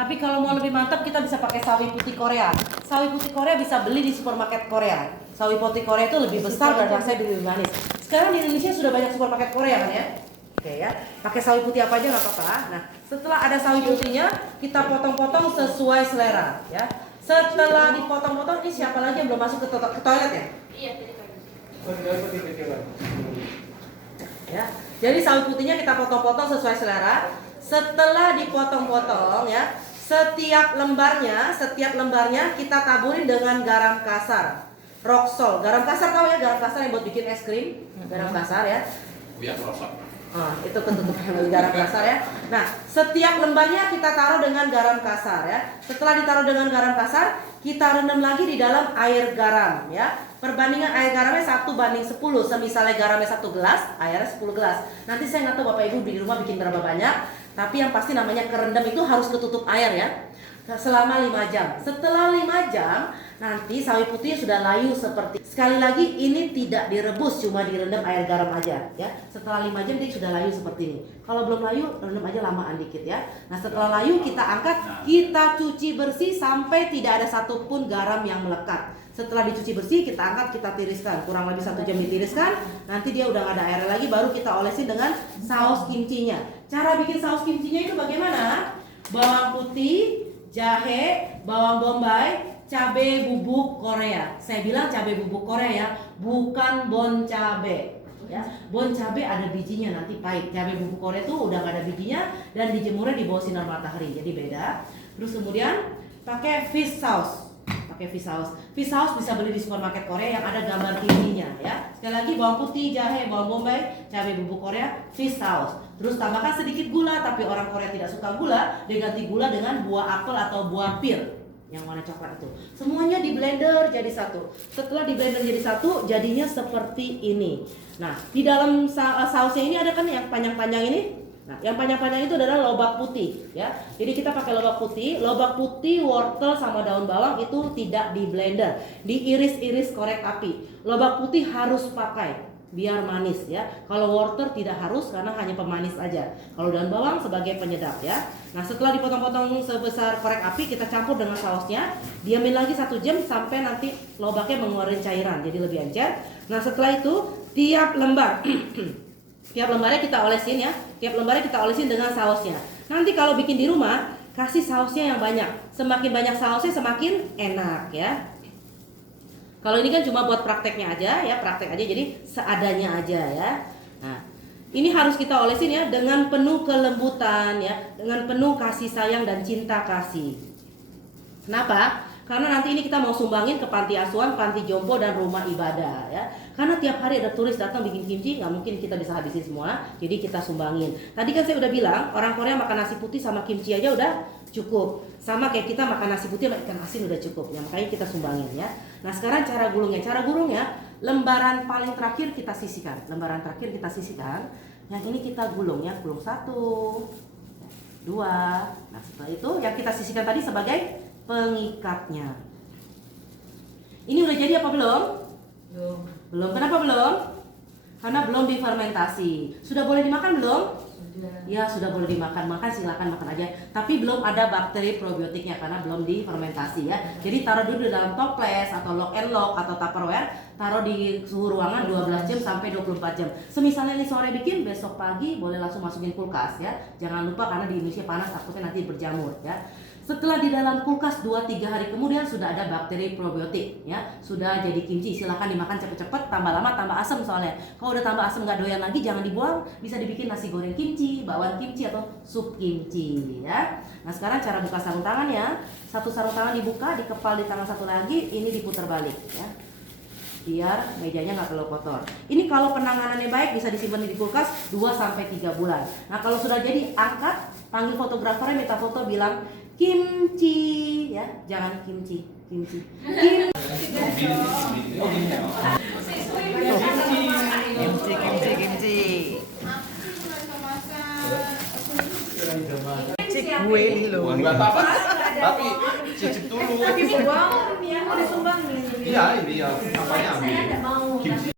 Tapi kalau mau lebih mantap kita bisa pakai sawi putih Korea. Sawi putih Korea bisa beli di supermarket Korea. Sawi putih Korea itu lebih besar dan rasanya lebih manis. Sekarang di Indonesia sudah banyak supermarket Korea kan ya? Oke ya, pakai sawi putih apa aja nggak apa-apa. Nah, setelah ada sawi putihnya, kita potong-potong sesuai selera ya. Setelah dipotong-potong, ini siapa lagi yang belum masuk ke toilet ya? Iya, tadi pagi. Ya. Jadi sawi putihnya kita potong-potong sesuai selera. Setelah dipotong-potong ya, setiap lembarnya kita taburin dengan garam kasar. Rock salt. Garam kasar tahu ya, garam kasar yang buat bikin es krim. Garam kasar ya. Biar merosot. Itu ketutup garam kasar ya. Nah, setiap lembarnya kita taruh dengan garam kasar ya. Setelah ditaruh dengan garam kasar, kita rendam lagi di dalam air garam ya. Perbandingan air garamnya 1:10. Semisalnya garamnya 1 gelas, airnya 10 gelas. Nanti saya nggak tahu Bapak Ibu di rumah bikin berapa banyak, tapi yang pasti namanya kerendam itu harus ketutup air ya. Selama 5 jam. Setelah 5 jam, nanti sawi putihnya sudah layu seperti. Sekali lagi ini tidak direbus, cuma direndam air garam aja ya. Setelah 5 jam dia sudah layu seperti ini. Kalau belum layu, rendam aja lamaan dikit ya. Nah, setelah layu kita angkat, kita cuci bersih sampai tidak ada satupun garam yang melekat. Setelah dicuci bersih, kita angkat, kita tiriskan. Kurang lebih 1 jam ditiriskan. Nanti dia udah gak ada air lagi, baru kita olesin dengan saus kimchinya. Cara bikin saus kimchinya itu bagaimana? Bawang putih, jahe, bawang bombay, cabai bubuk Korea. Saya bilang cabai bubuk Korea ya, bukan bon cabai. Ya, bon cabai ada bijinya, nanti pahit. Cabai bubuk Korea tuh udah gak ada bijinya dan dijemurnya di bawah sinar matahari, jadi beda. Terus kemudian pakai fish sauce. Fish sauce bisa beli di supermarket Korea yang ada gambar kimchinya ya. Sekali lagi bawang putih, jahe, bawang bombay, cabai bubuk Korea, fish sauce. Terus tambahkan sedikit gula, tapi orang Korea tidak suka gula, dia ganti gula dengan buah apel atau buah pir yang warna coklat itu. Semuanya di blender jadi satu. Setelah di blender jadi satu, jadinya seperti ini. Nah, di dalam sausnya ini ada kan yang panjang-panjang ini. Nah, yang panjang-panjang itu adalah lobak putih ya. Jadi kita pakai lobak putih, wortel sama daun bawang itu tidak di blender, diiris-iris korek api. Lobak putih harus pakai biar manis ya. Kalau wortel tidak harus karena hanya pemanis aja. Kalau daun bawang sebagai penyedap ya. Nah, setelah dipotong-potong sebesar korek api, kita campur dengan sausnya. Diamin lagi 1 jam sampai nanti lobaknya mengeluarkan cairan, jadi lebih encer. Nah, setelah itu tiap lembar tiap lembarnya kita olesin ya. Tiap lembarnya kita olesin dengan sausnya. Nanti kalau bikin di rumah, kasih sausnya yang banyak. Semakin banyak sausnya semakin enak ya. Kalau ini kan cuma buat prakteknya aja ya, praktek aja jadi seadanya aja ya. Nah, ini harus kita olesin ya dengan penuh kelembutan ya, dengan penuh kasih sayang dan cinta kasih. Kenapa? Karena nanti ini kita mau sumbangin ke panti asuhan, panti jompo dan rumah ibadah ya. Karena tiap hari ada turis datang bikin kimchi, nggak mungkin kita bisa habisin semua, jadi kita sumbangin. Tadi kan saya udah bilang orang Korea makan nasi putih sama kimchi aja udah cukup. Sama kayak kita makan nasi putih sama ikan asin udah cukup ya, makanya kita sumbangin ya. Nah, sekarang cara gulungnya, lembaran paling terakhir kita sisihkan. Yang ini kita gulung ya, gulung 1, 2. Nah, setelah itu yang kita sisihkan tadi sebagai pengikatnya. Ini udah jadi apa belum? Belum. Kenapa belum? Karena belum difermentasi. Sudah boleh dimakan belum? Ya, sudah boleh dimakan. Makan silakan makan aja. Tapi belum ada bakteri probiotiknya karena belum difermentasi ya. Jadi taruh dulu di dalam toples atau lock and lock atau tupperware, taruh di suhu ruangan 12 jam sampai 24 jam. Semisalnya ini sore bikin, besok pagi boleh langsung masukin kulkas ya. Jangan lupa karena di Indonesia panas takutnya nanti berjamur ya. Setelah di dalam kulkas 2-3 hari kemudian sudah ada bakteri probiotik ya, sudah jadi kimchi. Silakan dimakan cepet-cepet, tambah lama tambah asam soalnya. Kalau udah tambah asam nggak doyan lagi jangan dibuang, bisa dibikin nasi goreng kimchi, bakwan kimchi atau sup kimchi ya. Nah, sekarang cara buka sarung tangan ya. Satu sarung tangan dibuka, dikepal di tangan satu lagi, ini diputar balik ya. Biar mejanya nggak terlalu kotor. Ini kalau penanganannya baik bisa disimpan di kulkas 2-3 bulan. Nah, kalau sudah jadi angkat, panggil fotografernya, minta foto, bilang kimchi ya, jangan kimchi. Kimchi. Cik gue ini loh. Enggak apa-apa. Tapi cicip dulu. Tapi buang ya, mau disumbang. Iya, ini ya. Apanya ambil? Kimchi.